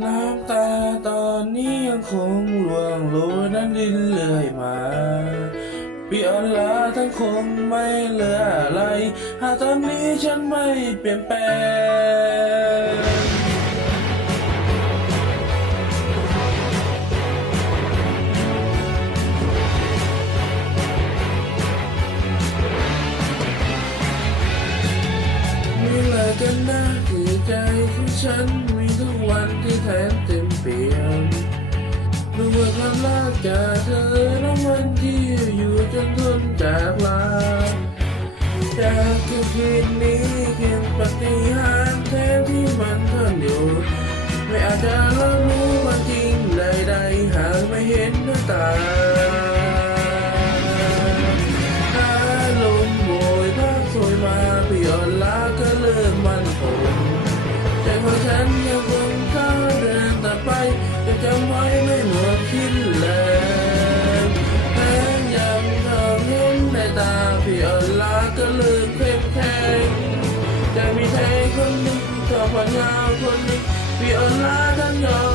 น้ำตาตอนนี้ยังคงร่วงโรยนั้นดินเลื่อยมาเปียนลาทั้งคงไม่เหลืออะไร หากตอนนี้ฉันไม่เปลี่ยนแปลงมีอไรกันนะที่ใจของฉันมีทุกวันที่ แทนเต็มเปี่ยมด้วยความรักจากเธอและวันที่อยู่จนทนจากลาจากคืนนี้เพียงปฏิหารแท้ที่มันทนอยู่ไม่อาจจะรับรู้ว่าจริงใดๆหากไม่เห็นด้วยตาอารมณ์โวยพักสวยมาพี่อ่อนล้าก็เริ่มมันคงใจของฉันยังคงก้าว ดินต่อไป จะจำไว้ไม่หมดคิดแรงแม้ยังเธอเห็นในตาพี่อ่อนล้าก็ลืมเข้มแข็งจะมีใครคนหนึ่งชอบความงามคนหนึ่งพี่อ่อนล้าทั้งยอม